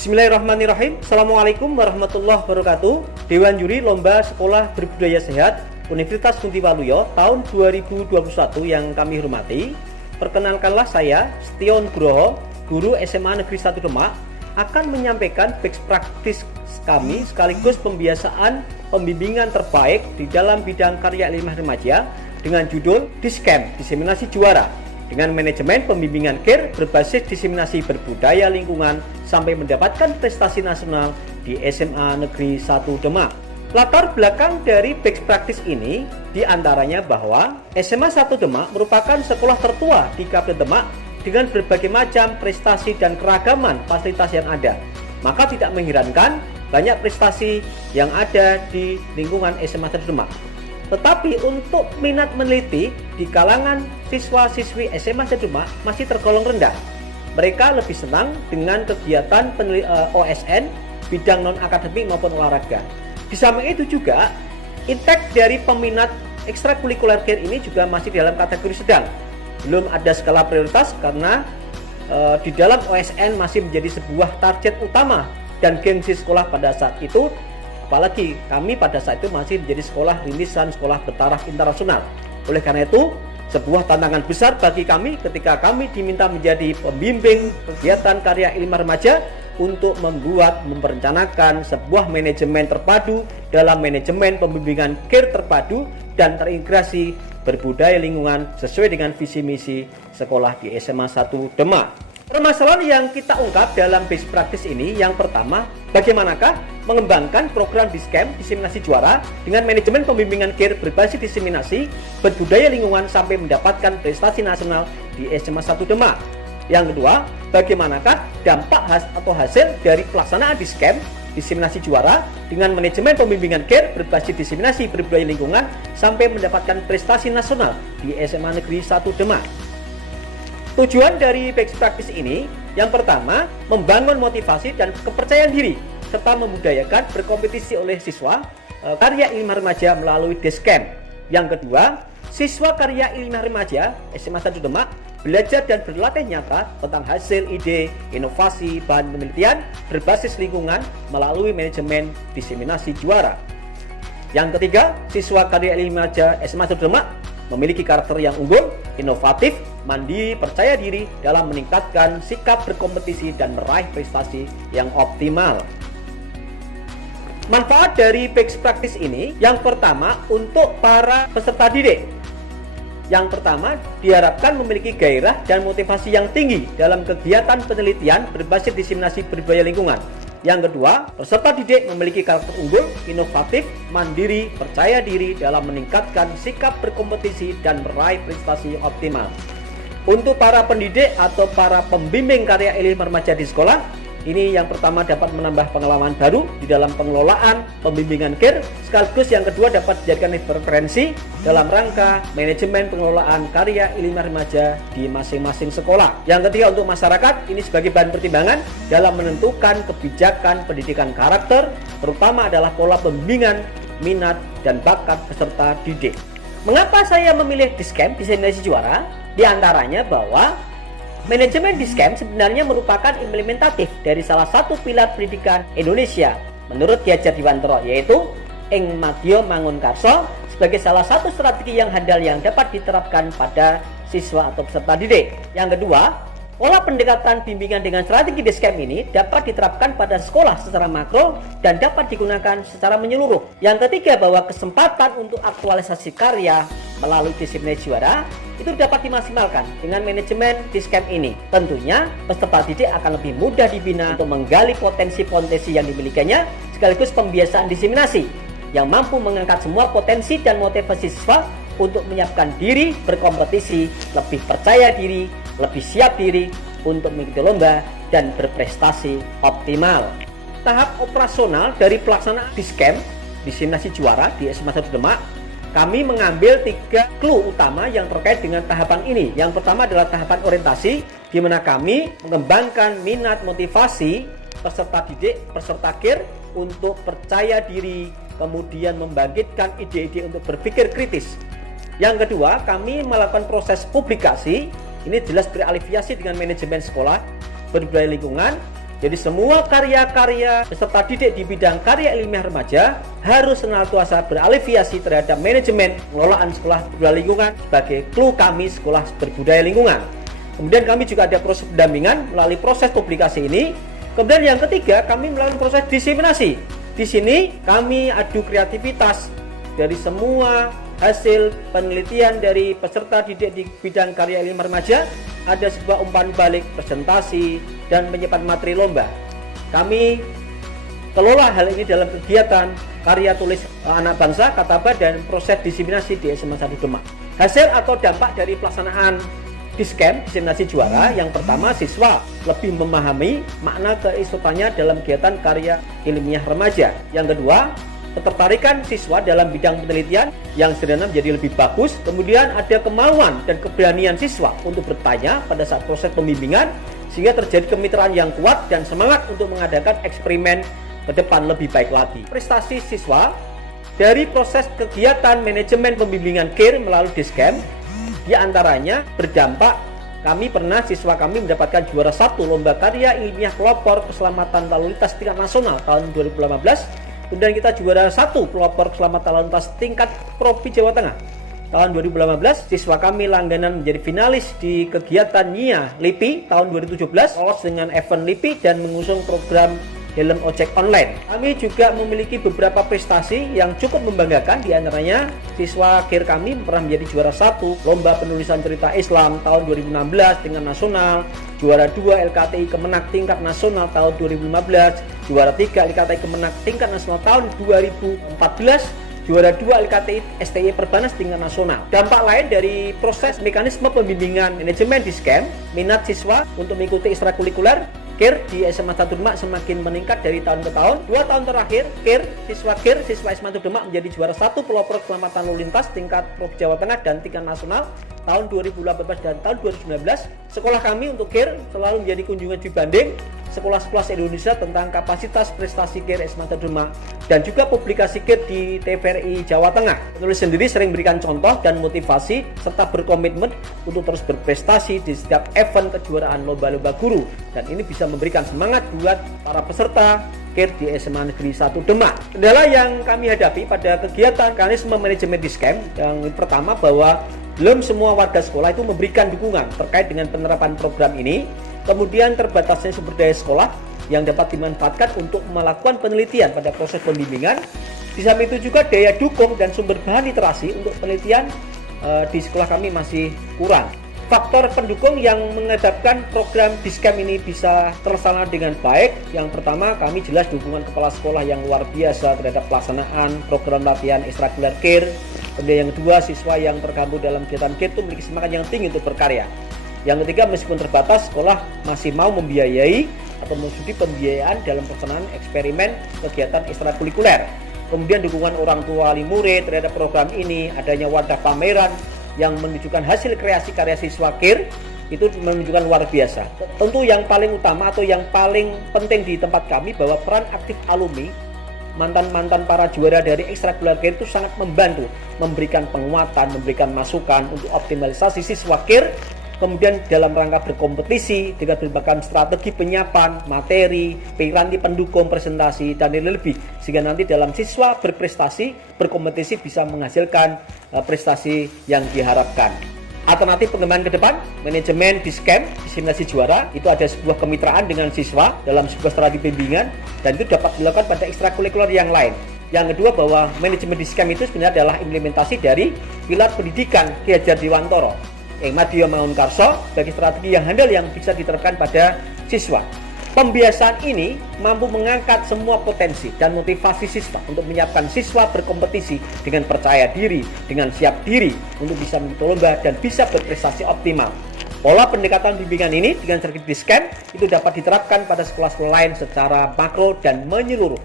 Bismillahirrahmanirrahim. Assalamualaikum warahmatullahi wabarakatuh. Dewan Juri Lomba Sekolah Berbudaya Sehat Universitas Kuntiwaluyo tahun 2021 yang kami hormati. Perkenalkanlah saya Setion Nugroho, guru SMA Negeri 1 Demak, akan menyampaikan best practice kami sekaligus pembimbingan terbaik di dalam bidang karya ilmiah remaja dengan judul Discam Diseminasi Juara, dengan manajemen pembimbingan care berbasis diseminasi berbudaya lingkungan sampai mendapatkan prestasi nasional di SMA Negeri 1 Demak. Latar belakang dari best practice ini diantaranya bahwa SMA 1 Demak merupakan sekolah tertua di Kabupaten Demak dengan berbagai macam prestasi dan keragaman fasilitas yang ada. Maka tidak mengherankan banyak prestasi yang ada di lingkungan SMA 1 Demak. Tetapi untuk minat meneliti di kalangan siswa-siswi SMA 1 Demak masih tergolong rendah. Mereka lebih senang dengan kegiatan OSN, bidang non-akademik maupun olahraga. Di samping itu juga, intake dari peminat ekstrakurikuler care ini juga masih dalam kategori sedang. Belum ada skala prioritas karena di dalam OSN masih menjadi sebuah target utama dan gengsi sekolah pada saat itu. Apalagi kami pada saat itu masih menjadi sekolah rintisan, sekolah bertaraf internasional. Oleh karena itu, sebuah tantangan besar bagi kami ketika kami diminta menjadi pembimbing kegiatan karya ilmiah remaja untuk merencanakan sebuah manajemen terpadu dalam manajemen pembimbingan care terpadu dan terintegrasi berbudaya lingkungan sesuai dengan visi misi sekolah di SMA 1 Demak. Permasalahan yang kita ungkap dalam best practice ini, yang pertama, bagaimanakah mengembangkan program Discam Diseminasi Juara dengan manajemen pembimbingan care berbasis diseminasi berbudaya lingkungan sampai mendapatkan prestasi nasional di SMA 1 Demak. Yang kedua, bagaimanakah dampak hasil dari pelaksanaan Discam Diseminasi Juara dengan manajemen pembimbingan care berbasis diseminasi berbudaya lingkungan sampai mendapatkan prestasi nasional di SMA Negeri 1 Demak. Tujuan dari best practice ini, yang pertama, membangun motivasi dan kepercayaan diri serta memudayakan berkompetisi oleh siswa karya ilmiah remaja melalui Discam. Yang kedua, siswa karya ilmiah remaja SMA 1 Demak belajar dan berlatih nyata tentang hasil ide, inovasi, bahan penelitian berbasis lingkungan melalui manajemen diseminasi juara. Yang ketiga, siswa karya ilmiah remaja SMA 1 Demak memiliki karakter yang unggul, inovatif, mandiri, percaya diri dalam meningkatkan sikap berkompetisi dan meraih prestasi yang optimal. Manfaat dari best practice ini, yang pertama untuk para peserta didik. Yang pertama, diharapkan memiliki gairah dan motivasi yang tinggi dalam kegiatan penelitian berbasis diseminasi berbudaya lingkungan. Yang kedua, peserta didik memiliki karakter unggul, inovatif, mandiri, percaya diri dalam meningkatkan sikap berkompetisi dan meraih prestasi optimal. Untuk para pendidik atau para pembimbing karya ilmiah remaja di sekolah, ini yang pertama dapat menambah pengalaman baru di dalam pengelolaan pembimbingan care, sekaligus yang kedua dapat dijadikan referensi dalam rangka manajemen pengelolaan karya ilmiah remaja di masing-masing sekolah. Yang ketiga, untuk masyarakat, ini sebagai bahan pertimbangan dalam menentukan kebijakan pendidikan karakter, terutama adalah pola pembimbingan, minat, dan bakat peserta didik. Mengapa saya memilih Discam Diseminasi Juara? Di antaranya bahwa manajemen Discam sebenarnya merupakan implementatif dari salah satu pilar pendidikan Indonesia menurut Ki Hajar Dewantara, yaitu ing madya mangun karsa, sebagai salah satu strategi yang handal yang dapat diterapkan pada siswa atau peserta didik. Yang kedua, pola pendekatan bimbingan dengan strategi Discam ini dapat diterapkan pada sekolah secara makro dan dapat digunakan secara menyeluruh. Yang ketiga, bahwa kesempatan untuk aktualisasi karya melalui diseminasi juara itu dapat dimaksimalkan dengan manajemen Discam ini. Tentunya peserta didik akan lebih mudah dibina untuk menggali potensi-potensi yang dimilikinya, sekaligus pembiasaan diseminasi yang mampu mengangkat semua potensi dan motivasi siswa untuk menyiapkan diri berkompetisi, lebih percaya diri, lebih siap diri untuk mengikuti lomba dan berprestasi optimal. Tahap operasional dari pelaksanaan Discam Diseminasi Juara di SMA 1 Demak, kami mengambil 3 clue utama yang terkait dengan tahapan ini. Yang pertama adalah tahapan orientasi, di mana kami mengembangkan minat motivasi peserta didik, peserta care untuk percaya diri, kemudian membangkitkan ide-ide untuk berpikir kritis. Yang kedua, kami melakukan proses publikasi. Ini jelas berafiliasi dengan manajemen sekolah berbudaya lingkungan Jadi semua karya-karya peserta didik di bidang karya ilmiah remaja harus senantiasa berafiliasi terhadap manajemen pengelolaan sekolah berbudaya lingkungan sebagai clue kami sekolah berbudaya lingkungan. Kemudian kami juga ada proses pendampingan melalui proses publikasi ini. Kemudian yang ketiga, kami melakukan proses diseminasi. Di sini kami adu kreativitas dari semua hasil penelitian dari peserta didik di bidang karya ilmiah remaja. Ada sebuah umpan balik, presentasi, dan penyiapan materi lomba. Kami kelola hal ini dalam kegiatan karya tulis anak bangsa, Kataba, dan proses diseminasi di SMA 1 Demak. Hasil atau dampak dari pelaksanaan Discamp diseminasi juara, yang pertama, siswa lebih memahami makna keikutsertaannya dalam kegiatan karya ilmiah remaja. Yang kedua, ketertarikan siswa dalam bidang penelitian yang sederhana menjadi lebih bagus. Kemudian ada kemauan dan keberanian siswa untuk bertanya pada saat proses pembimbingan, sehingga terjadi kemitraan yang kuat dan semangat untuk mengadakan eksperimen ke depan lebih baik lagi. Prestasi siswa dari proses kegiatan manajemen pembimbingan KIR melalui Discamp diantaranya berdampak, siswa kami mendapatkan juara 1 lomba karya ilmiah pelopor keselamatan lalu lintas tingkat nasional tahun 2018. Kemudian kita juara 1 pelopor keselamatan lalu lintas tingkat Provinsi Jawa Tengah tahun 2018. Siswa kami langganan menjadi finalis di kegiatan NIA LIPI tahun 2017, lolos dengan event LIPI dan mengusung program helm ojek online. Kami juga memiliki beberapa prestasi yang cukup membanggakan, diantaranya siswa KIR kami pernah menjadi juara 1 lomba penulisan cerita Islam tahun 2016 tingkat nasional, juara 2 LKTI Kemenak tingkat nasional tahun 2015, juara 3 LKTI Kemenak tingkat nasional tahun 2014, juara 2 LKTI STI Perbanas tingkat nasional. Dampak lain dari proses mekanisme pembimbingan manajemen Discamp, minat siswa untuk mengikuti ekstrakurikuler KIR di SMA 1 Demak semakin meningkat dari tahun ke tahun. 2 tahun terakhir, siswa SMA 1 Demak menjadi juara 1 pelopor keselamatan lalu lintas tingkat Provinsi Jawa Tengah dan tingkat nasional tahun 2018 dan tahun 2019. Sekolah kami untuk KIR selalu menjadi kunjungan dibanding sekolah-sekolah se-Indonesia tentang kapasitas prestasi KIR SMA 1 Demak dan juga publikasi KIR di TVRI Jawa Tengah. Penulis sendiri sering memberikan contoh dan motivasi serta berkomitmen untuk terus berprestasi di setiap event kejuaraan lomba-lomba guru, dan ini bisa memberikan semangat buat para peserta KIR di SMA Negeri 1 Demak. Kendala yang kami hadapi pada kegiatan mekanisme manajemen Discamp, yang pertama bahwa belum semua warga sekolah itu memberikan dukungan terkait dengan penerapan program ini. Kemudian terbatasnya sumber daya sekolah yang dapat dimanfaatkan untuk melakukan penelitian pada proses pembimbingan. Di samping itu juga daya dukung dan sumber bahan literasi untuk penelitian di sekolah kami masih kurang. Faktor pendukung yang menghadapkan program Discamp ini bisa terlaksana dengan baik. Yang pertama, kami jelas dukungan kepala sekolah yang luar biasa terhadap pelaksanaan program latihan ekstrakurikuler KIR. Kemudian yang kedua, siswa yang tergabung dalam kegiatan KIR itu memiliki semangat yang tinggi untuk berkarya. Yang ketiga, meskipun terbatas, sekolah masih mau membiayai atau mensubsidi pembiayaan dalam pelaksanaan eksperimen kegiatan ekstrakurikuler. Kemudian dukungan orang tua wali murid terhadap program ini, adanya wadah pameran yang menunjukkan hasil kreasi karya siswa KIR itu menunjukkan luar biasa. Tentu yang paling utama atau yang paling penting di tempat kami bahwa peran aktif alumni, mantan-mantan para juara dari ekstrakurikuler KIR itu sangat membantu, memberikan penguatan, memberikan masukan untuk optimalisasi siswa KIR. Kemudian dalam rangka berkompetisi dengan berbagai strategi penyiapan, materi, piranti pendukung, presentasi, dan lebih, sehingga nanti dalam siswa berprestasi, berkompetisi bisa menghasilkan prestasi yang diharapkan. Alternatif pengembangan ke depan, manajemen Discamp, diseminasi juara, itu ada sebuah kemitraan dengan siswa dalam sebuah strategi bimbingan, dan itu dapat dilakukan pada ekstrakurikuler yang lain. Yang kedua, bahwa manajemen Discamp itu sebenarnya adalah implementasi dari pilar pendidikan Ki Hajar Dewantara Madya Mangunkarso bagi strategi yang handal yang bisa diterapkan pada siswa. Pembiasaan ini mampu mengangkat semua potensi dan motivasi siswa untuk menyiapkan siswa berkompetisi dengan percaya diri, dengan siap diri untuk bisa mengikuti lomba dan bisa berprestasi optimal. Pola pendekatan bimbingan ini dengan strategi Discamp itu dapat diterapkan pada sekolah-sekolah lain secara makro dan menyeluruh.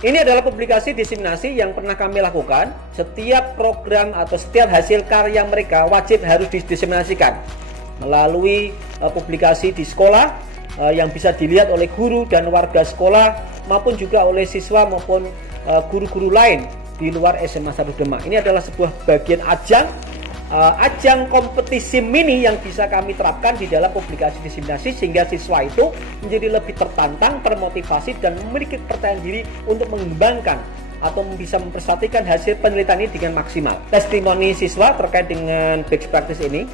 Ini adalah publikasi diseminasi yang pernah kami lakukan. Setiap program atau setiap hasil karya mereka wajib harus didiseminasikan melalui publikasi di sekolah yang bisa dilihat oleh guru dan warga sekolah maupun juga oleh siswa maupun guru-guru lain di luar SMA 1 Demak. Ini adalah sebuah bagian ajang ajang kompetisi mini yang bisa kami terapkan di dalam publikasi diseminasi, sehingga siswa itu menjadi lebih tertantang, termotivasi, dan memiliki kepercayaan diri untuk mengembangkan atau bisa mempersatukan hasil penelitian ini dengan maksimal. Testimoni siswa terkait dengan best practice ini.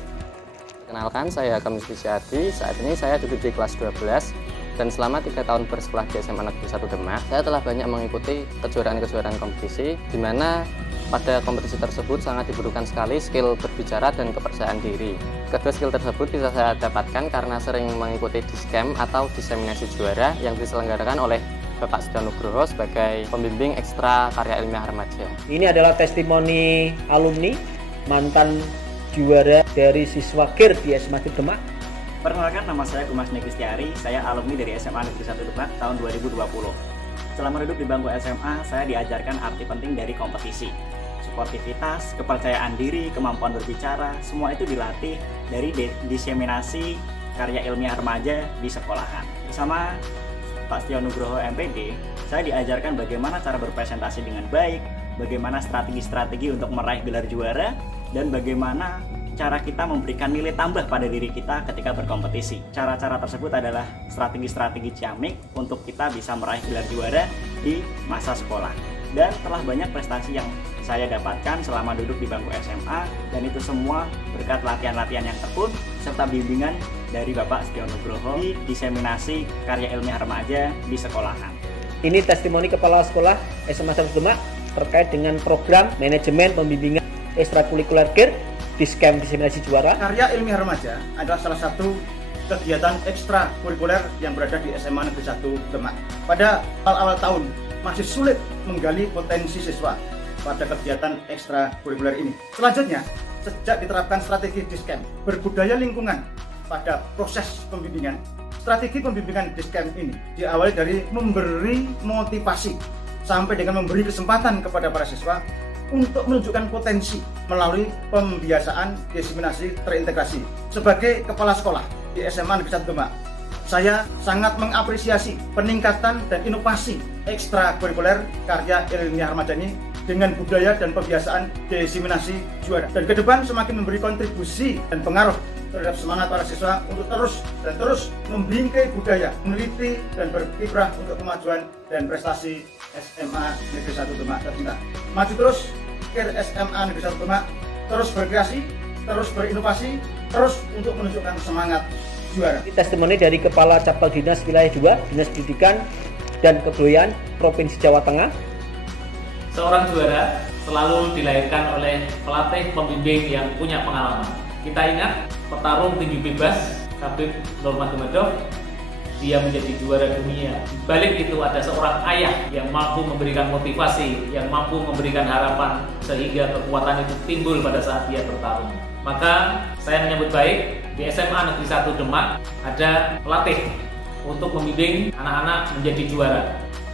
Kenalkan, saya Kamis Bisyadi. Saat ini saya duduk di kelas 12 dan selama 3 tahun bersekolah di SMA Negeri 1 Demak, saya telah banyak mengikuti kejuaraan-kejuaraan kompetisi, di mana pada kompetisi tersebut sangat dibutuhkan sekali skill berbicara dan kepercayaan diri. Kedua skill tersebut bisa saya dapatkan karena sering mengikuti Discamp atau diseminasi juara yang diselenggarakan oleh Bapak Setion Nugroho sebagai pembimbing ekstra karya ilmiah remaja. Ini adalah testimoni alumni mantan juara dari siswa GIR di SMA Negeri Demak. Perkenalkan, nama saya Gumas Nekristiari, saya alumni dari SMA Negeri 1 Demak tahun 2020. Selama duduk di bangku SMA, saya diajarkan arti penting dari kompetisi. Sportivitas, kepercayaan diri, kemampuan berbicara, semua itu dilatih dari diseminasi karya ilmiah remaja di sekolahan. Bersama Pak Setion Nugroho MPD, saya diajarkan bagaimana cara berpresentasi dengan baik, bagaimana strategi-strategi untuk meraih gelar juara, dan bagaimana cara kita memberikan nilai tambah pada diri kita ketika berkompetisi. Cara-cara tersebut adalah strategi-strategi ciamik untuk kita bisa meraih gelar juara di masa sekolah. Dan telah banyak prestasi yang saya dapatkan selama duduk di bangku SMA, dan itu semua berkat latihan-latihan yang tekun serta bimbingan dari Bapak Setion Nugroho di diseminasi karya ilmiah remaja di sekolahan. Ini testimoni Kepala Sekolah SMA 1 Demak terkait dengan program manajemen pembimbingan ekstrakurikuler GIR Discamp diseminasi juara. Karya ilmiah remaja adalah salah satu kegiatan ekstrakurikuler yang berada di SMA Negeri 1 Demak. Pada awal tahun masih sulit menggali potensi siswa pada kegiatan ekstrakurikuler ini. Selanjutnya, sejak diterapkan strategi Discamp berbudaya lingkungan pada proses pembimbingan, strategi pembimbingan Discamp ini diawali dari memberi motivasi sampai dengan memberi kesempatan kepada para siswa untuk menunjukkan potensi melalui pembiasaan diseminasi terintegrasi. Sebagai kepala sekolah di SMA Negeri 1 Demak, saya sangat mengapresiasi peningkatan dan inovasi ekstrakurikuler karya ilmiah remaja ini dengan budaya dan pembiasaan diseminasi juara. Dan ke depan semakin memberi kontribusi dan pengaruh terhadap semangat para siswa untuk terus membingkai budaya, meneliti dan berkiprah untuk kemajuan dan prestasi SMA Negeri 1 Demak tercinta. Maju terus, GIR SMA Negeri 1 Demak, terus berkreasi, terus berinovasi, terus untuk menunjukkan semangat juara. Ini testimoni dari Kepala Cabang Dinas Wilayah 2, Dinas Pendidikan dan Kebudayaan Provinsi Jawa Tengah. Seorang juara selalu dilahirkan oleh pelatih pembimbing yang punya pengalaman. Kita ingat petarung tinju bebas Khabib Nurmagomedov, dia menjadi juara dunia. Di balik itu ada seorang ayah yang mampu memberikan motivasi, yang mampu memberikan harapan sehingga kekuatan itu timbul pada saat dia bertarung. Maka saya menyambut baik di SMA Negeri 1 Demak ada pelatih untuk membimbing anak-anak menjadi juara.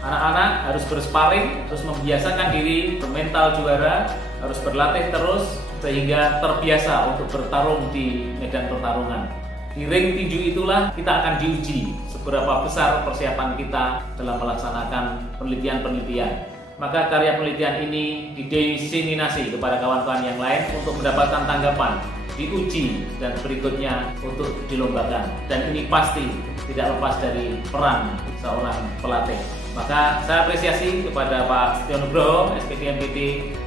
Anak-anak harus bersparing, harus membiasakan diri bermental juara, harus berlatih terus sehingga terbiasa untuk bertarung di medan pertarungan. Di ring tinju itulah kita akan diuji seberapa besar persiapan kita dalam melaksanakan penelitian-penelitian. Maka karya penelitian ini didiseminasi kepada kawan-kawan yang lain untuk mendapatkan tanggapan, diuji, dan berikutnya untuk dilombakan. Dan ini pasti tidak lepas dari peran seorang pelatih. Maka saya apresiasi kepada Pak Setion Nugroho, SPD MPD,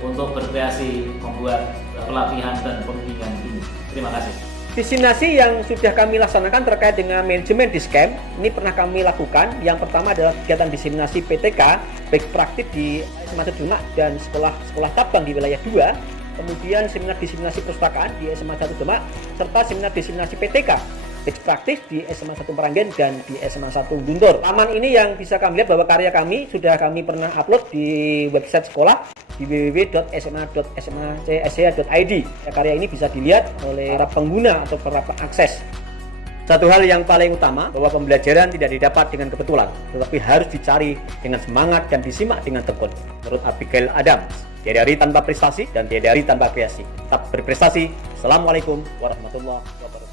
untuk berkreasi membuat pelatihan dan pembimbingan ini. Terima kasih. Diseminasi yang sudah kami laksanakan terkait dengan manajemen Discamp ini pernah kami lakukan. Yang pertama adalah kegiatan diseminasi PTK baik praktik di SMA 1 Demak dan sekolah cabang di wilayah 2, kemudian seminar diseminasi perpustakaan di SMA 1 Demak, serta seminar diseminasi PTK baik praktis di SMA 1 Meranggen dan di SMA 1 Guntur. Laman ini yang bisa kami lihat bahwa karya kami sudah kami pernah upload di website sekolah di www.sma.sma.id. Karya ini bisa dilihat oleh para pengguna atau para pengakses. Satu hal yang paling utama bahwa pembelajaran tidak didapat dengan kebetulan, tetapi harus dicari dengan semangat dan disimak dengan tekun. Menurut Abigail Adams, tiada hari tanpa prestasi dan tiada hari tanpa kreasi. Tetap berprestasi. Assalamualaikum warahmatullahi wabarakatuh.